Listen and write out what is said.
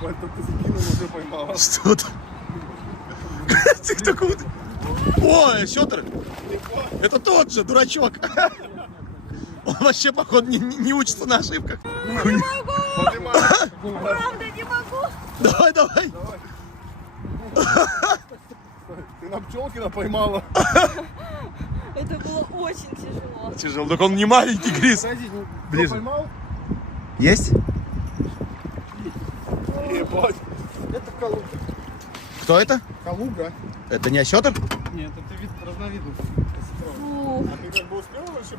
Ебать, только закинул, уже поймал. Что там? Ты такой... Ой, Сётр! Это тот же, дурачок. Он вообще, походу, не учится на ошибках. Поднимай. Правда, не могу. Давай, давай. Ты на Пчелкина поймала. Это было очень тяжело. Тяжело, так он не маленький, Крис. Подожди, ну, Ближе. кто поймал? Есть? Ебать. Это Калуга. Кто это? Калуга? Это не осетр? Нет, это вид разновидность. Фу. А ты как бы успел вообще